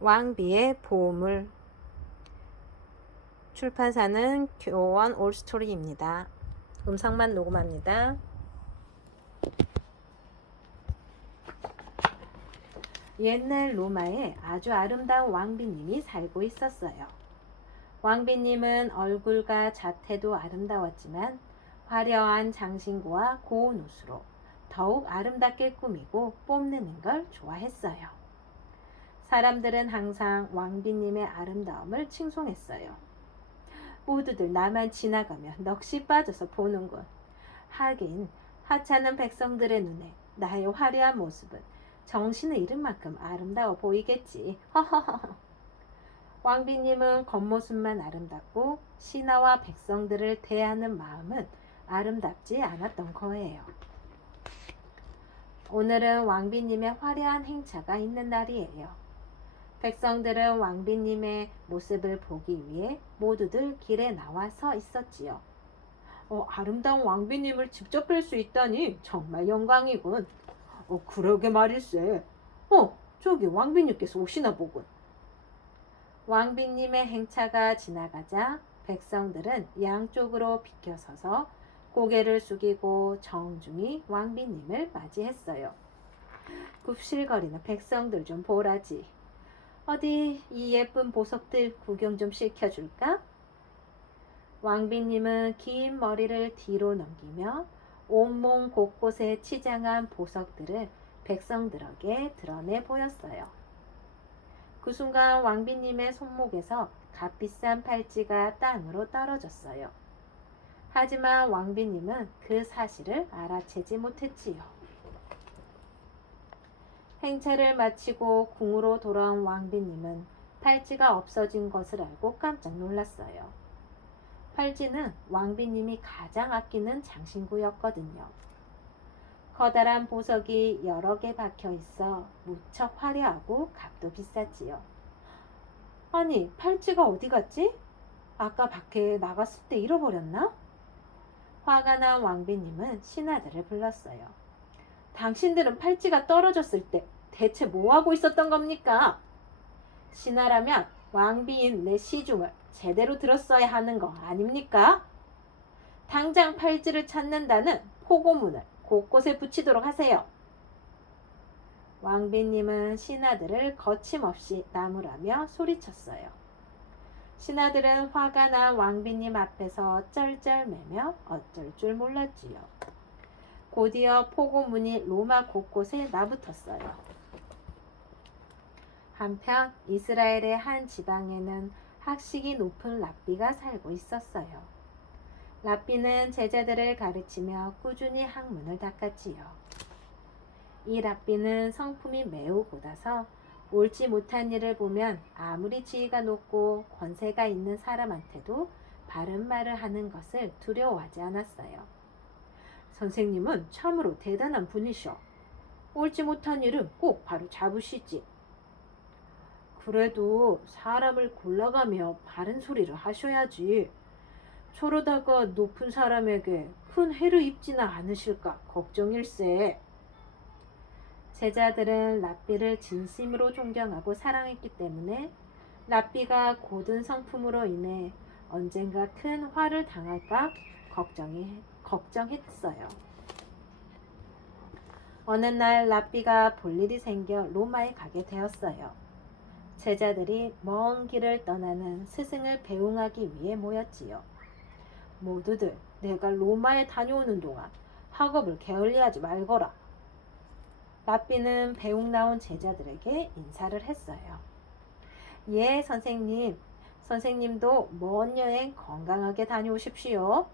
왕비의 보물. 출판사는 교원 올스토리입니다. 음성만 녹음합니다. 옛날 로마에 아주 아름다운 왕비님이 살고 있었어요. 왕비님은 얼굴과 자태도 아름다웠지만 화려한 장신구와 고운 옷으로 더욱 아름답게 꾸미고 뽐내는 걸 좋아했어요. 사람들은 항상 왕비님의 아름다움을 칭송했어요. 모두들 나만 지나가면 넋이 빠져서 보는군. 하긴 하찮은 백성들의 눈에 나의 화려한 모습은 정신을 잃은 만큼 아름다워 보이겠지. 허허허. 왕비님은 겉모습만 아름답고 신하와 백성들을 대하는 마음은 아름답지 않았던 거예요. 오늘은 왕비님의 화려한 행차가 있는 날이에요. 백성들은 왕비님의 모습을 보기 위해 모두들 길에 나와 서 있었지요. 아름다운 왕비님을 직접 뵐 수 있다니 정말 영광이군. 그러게 말일세. 저기 왕비님께서 오시나 보군. 왕비님의 행차가 지나가자 백성들은 양쪽으로 비켜서서 고개를 숙이고 정중히 왕비님을 맞이했어요. 굽실거리는 백성들 좀 보라지. 어디 이 예쁜 보석들 구경 좀 시켜줄까? 왕비님은 긴 머리를 뒤로 넘기며 온몸 곳곳에 치장한 보석들을 백성들에게 드러내 보였어요. 그 순간 왕비님의 손목에서 값비싼 팔찌가 땅으로 떨어졌어요. 하지만 왕비님은 그 사실을 알아채지 못했지요. 행차를 마치고 궁으로 돌아온 왕비님은 팔찌가 없어진 것을 알고 깜짝 놀랐어요. 팔찌는 왕비님이 가장 아끼는 장신구였거든요. 커다란 보석이 여러 개 박혀 있어 무척 화려하고 값도 비쌌지요. 아니, 팔찌가 어디 갔지? 아까 밖에 나갔을 때 잃어버렸나? 화가 난 왕비님은 신하들을 불렀어요. 당신들은 팔찌가 떨어졌을 때 대체 뭐 하고 있었던 겁니까? 신하라면 왕비인 내 시중을 제대로 들었어야 하는 거 아닙니까? 당장 팔찌를 찾는다는 포고문을 곳곳에 붙이도록 하세요. 왕비님은 신하들을 거침없이 나무라며 소리쳤어요. 신하들은 화가 난 왕비님 앞에서 쩔쩔매며 어쩔 줄 몰랐지요. 곧이어 포고문이 로마 곳곳에 나붙었어요. 한편 이스라엘의 한 지방에는 학식이 높은 랍비가 살고 있었어요. 랍비는 제자들을 가르치며 꾸준히 학문을 닦았지요. 이 랍비는 성품이 매우 곧아서 옳지 못한 일을 보면 아무리 지위가 높고 권세가 있는 사람한테도 바른 말을 하는 것을 두려워하지 않았어요. 선생님은 참으로 대단한 분이셔. 옳지 못한 일은 꼭 바로 잡으시지. 그래도 사람을 골라가며 바른 소리를 하셔야지. 저러다가 높은 사람에게 큰 해를 입지는 않으실까 걱정일세. 제자들은 랍비를 진심으로 존경하고 사랑했기 때문에 랍비가 고든 성품으로 인해 언젠가 큰 화를 당할까 걱정했어요. 어느 날 랍비가 볼 일이 생겨 로마에 가게 되었어요. 제자들이 먼 길을 떠나는 스승을 배웅하기 위해 모였지요. 모두들 내가 로마에 다녀오는 동안 학업을 게을리하지 말거라. 랍비는 배웅 나온 제자들에게 인사를 했어요. 예, 선생님. 선생님도 먼 여행 건강하게 다녀오십시오.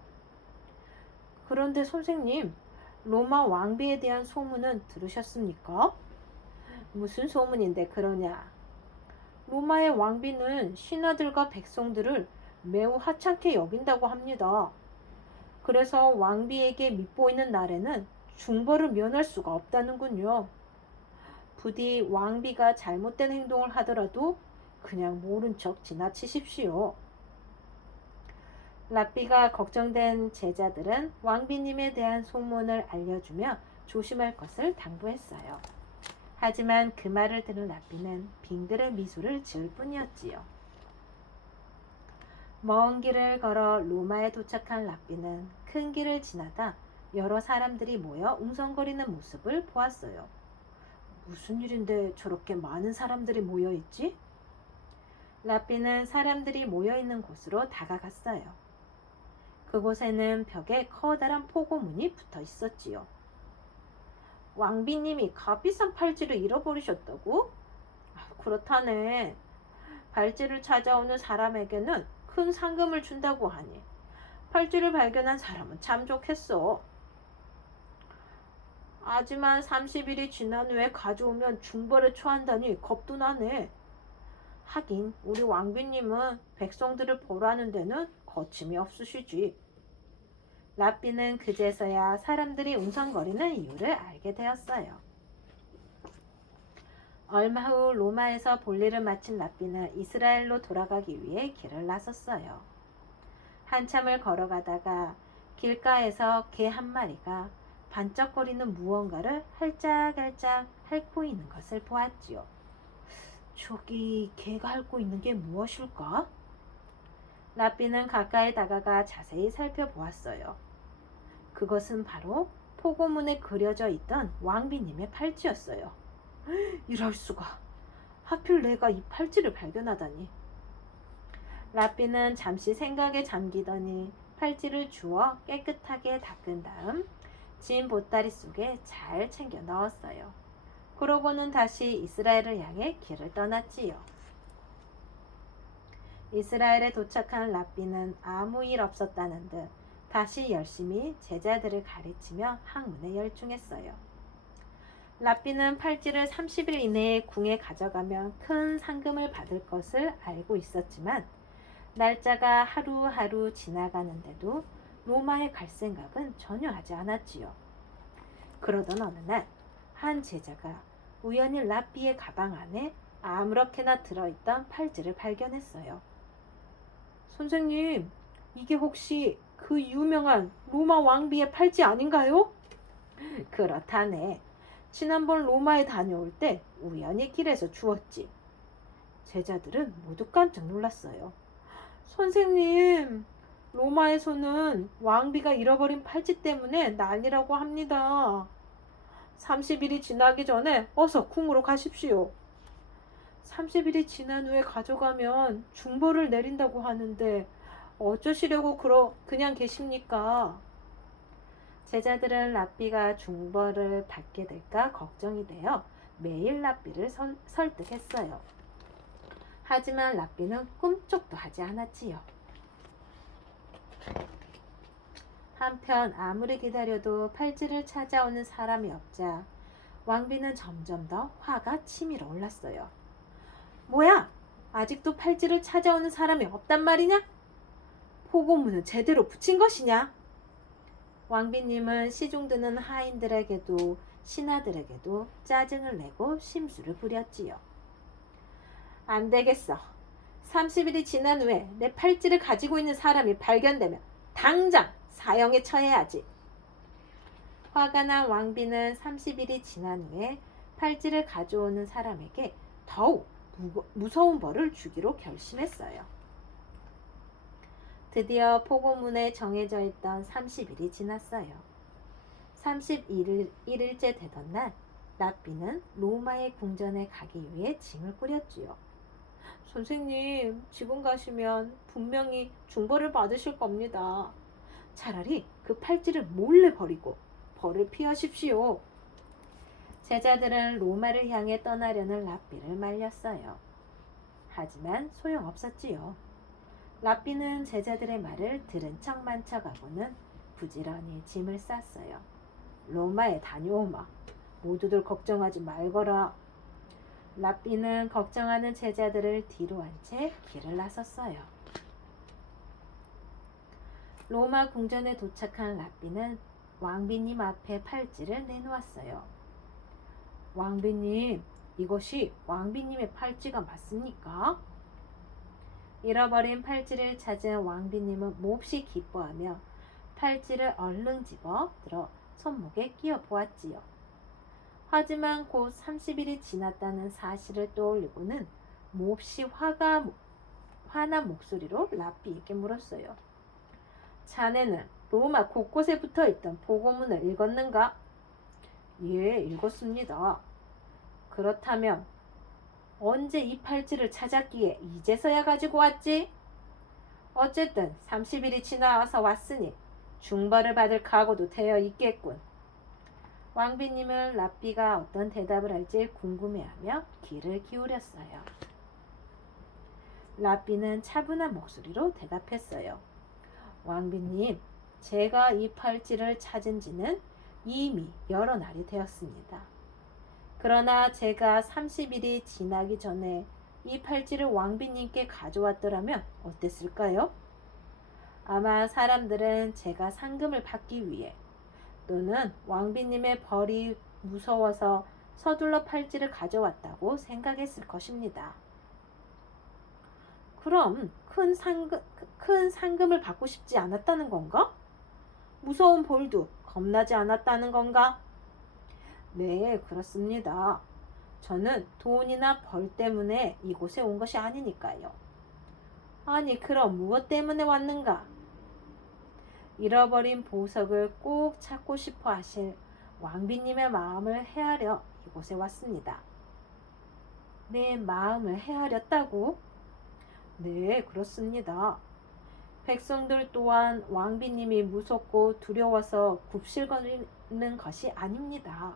그런데 선생님, 로마 왕비에 대한 소문은 들으셨습니까? 무슨 소문인데 그러냐? 로마의 왕비는 신하들과 백성들을 매우 하찮게 여긴다고 합니다. 그래서 왕비에게 밉보이는 날에는 중벌을 면할 수가 없다는군요. 부디 왕비가 잘못된 행동을 하더라도 그냥 모른 척 지나치십시오. 랍비가 걱정된 제자들은 왕비님에 대한 소문을 알려주며 조심할 것을 당부했어요. 하지만 그 말을 들은 랍비는 빙그레 미소를 지을 뿐이었지요. 먼 길을 걸어 로마에 도착한 랍비는 큰 길을 지나다 여러 사람들이 모여 웅성거리는 모습을 보았어요. 무슨 일인데 저렇게 많은 사람들이 모여 있지? 랍비는 사람들이 모여 있는 곳으로 다가갔어요. 그곳에는 벽에 커다란 포고문이 붙어 있었지요. 왕비님이 값비싼 팔찌를 잃어버리셨다고? 그렇다네. 팔찌를 찾아오는 사람에게는 큰 상금을 준다고 하니 팔찌를 발견한 사람은 참 좋겠어. 하지만 30일이 지난 후에 가져오면 중벌에 처한다니 겁도 나네. 하긴 우리 왕비님은 백성들을 보라는 데는 거침이 없으시지. 랍비는 그제서야 사람들이 웅성거리는 이유를 알게 되었어요. 얼마 후 로마에서 볼일을 마친 랍비는 이스라엘로 돌아가기 위해 길을 나섰어요. 한참을 걸어가다가 길가에서 개 한 마리가 반짝거리는 무언가를 할짝할짝 핥고 있는 것을 보았지요. 저기 개가 핥고 있는 게 무엇일까? 랍비는 가까이 다가가 자세히 살펴보았어요. 그것은 바로 포고문에 그려져 있던 왕비님의 팔찌였어요. 이럴 수가. 하필 내가 이 팔찌를 발견하다니. 랍비는 잠시 생각에 잠기더니 팔찌를 주워 깨끗하게 닦은 다음 진 보따리 속에 잘 챙겨 넣었어요. 그러고는 다시 이스라엘을 향해 길을 떠났지요. 이스라엘에 도착한 랍비는 아무 일 없었다는 듯 다시 열심히 제자들을 가르치며 학문에 열중했어요. 랍비는 팔찌를 30일 이내에 궁에 가져가면 큰 상금을 받을 것을 알고 있었지만 날짜가 하루하루 지나가는데도 로마에 갈 생각은 전혀 하지 않았지요. 그러던 어느 날 한 제자가 우연히 랍비의 가방 안에 아무렇게나 들어있던 팔찌를 발견했어요. 선생님, 이게 혹시 그 유명한 로마 왕비의 팔찌 아닌가요? 그렇다네. 지난번 로마에 다녀올 때 우연히 길에서 주웠지. 제자들은 모두 깜짝 놀랐어요. 선생님, 로마에서는 왕비가 잃어버린 팔찌 때문에 난리라고 합니다. 30일이 지나기 전에 어서 궁으로 가십시오. 30일이 지난 후에 가져가면 중벌을 내린다고 하는데 어쩌시려고 그냥 계십니까? 제자들은 랍비가 중벌을 받게 될까 걱정이 되어 매일 랍비를 설득했어요. 하지만 랍비는 꿈쩍도 하지 않았지요. 한편 아무리 기다려도 팔찌를 찾아오는 사람이 없자 왕비는 점점 더 화가 치밀어 올랐어요. 뭐야? 아직도 팔찌를 찾아오는 사람이 없단 말이냐? 포고문은 제대로 붙인 것이냐? 왕비님은 시중드는 하인들에게도 신하들에게도 짜증을 내고 심술을 부렸지요. 안 되겠어. 30일이 지난 후에 내 팔찌를 가지고 있는 사람이 발견되면 당장 사형에 처해야지. 화가 난 왕비는 30일이 지난 후에 팔찌를 가져오는 사람에게 더욱 무서운 벌을 주기로 결심했어요. 드디어 포고문에 정해져 있던 30일이 지났어요. 31일째 되던 날 랍비는 로마의 궁전에 가기 위해 짐을 꾸렸지요. 선생님, 지금 가시면 분명히 중벌을 받으실 겁니다. 차라리 그 팔찌를 몰래 버리고 벌을 피하십시오. 제자들은 로마를 향해 떠나려는 랍비를 말렸어요. 하지만 소용없었지요. 랍비는 제자들의 말을 들은 척만 척하고는 부지런히 짐을 쌌어요. 로마에 다녀오마. 모두들 걱정하지 말거라. 랍비는 걱정하는 제자들을 뒤로 한 채 길을 나섰어요. 로마 궁전에 도착한 랍비는 왕비님 앞에 팔찌를 내놓았어요. 왕비님, 이것이 왕비님의 팔찌가 맞습니까? 잃어버린 팔찌를 찾은 왕비님은 몹시 기뻐하며 팔찌를 얼른 집어 들어 손목에 끼워 보았지요. 하지만 곧 30일이 지났다는 사실을 떠올리고는 몹시 화난 목소리로 랍비에게 물었어요. 자네는 로마 곳곳에 붙어 있던 보고문을 읽었는가? 예, 읽었습니다. 그렇다면 언제 이 팔찌를 찾았기에 이제서야 가지고 왔지? 어쨌든 30일이 지나서 왔으니 중벌을 받을 각오도 되어 있겠군. 왕비님은 랍비가 어떤 대답을 할지 궁금해하며 귀를 기울였어요. 랍비는 차분한 목소리로 대답했어요. 왕비님, 제가 이 팔찌를 찾은 지는 이미 여러 날이 되었습니다. 그러나 제가 30일이 지나기 전에 이 팔찌를 왕비님께 가져왔더라면 어땠을까요? 아마 사람들은 제가 상금을 받기 위해 또는 왕비님의 벌이 무서워서 서둘러 팔찌를 가져왔다고 생각했을 것입니다. 그럼 큰 상금을 받고 싶지 않았다는 건가? 무서운 벌도 겁나지 않았다는 건가? 네, 그렇습니다. 저는 돈이나 벌 때문에 이곳에 온 것이 아니니까요. 아니, 그럼 무엇 때문에 왔는가? 잃어버린 보석을 꼭 찾고 싶어 하실 왕비님의 마음을 헤아려 이곳에 왔습니다. 내 마음을 헤아렸다고? 네, 그렇습니다. 백성들 또한 왕비님이 무섭고 두려워서 굽실거리는 것이 아닙니다.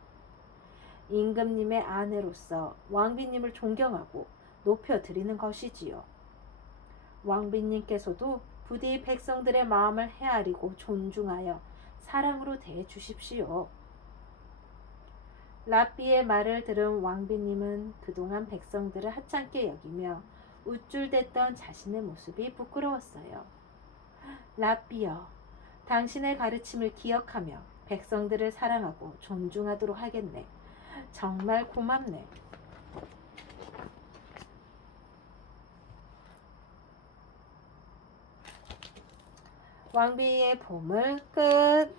임금님의 아내로서 왕비님을 존경하고 높여드리는 것이지요. 왕비님께서도 부디 백성들의 마음을 헤아리고 존중하여 사랑으로 대해 주십시오. 랍비의 말을 들은 왕비님은 그동안 백성들을 하찮게 여기며 우쭐댔던 자신의 모습이 부끄러웠어요. 랍비여, 당신의 가르침을 기억하며 백성들을 사랑하고 존중하도록 하겠네. 정말 고맙네. 왕비의 보물 끝.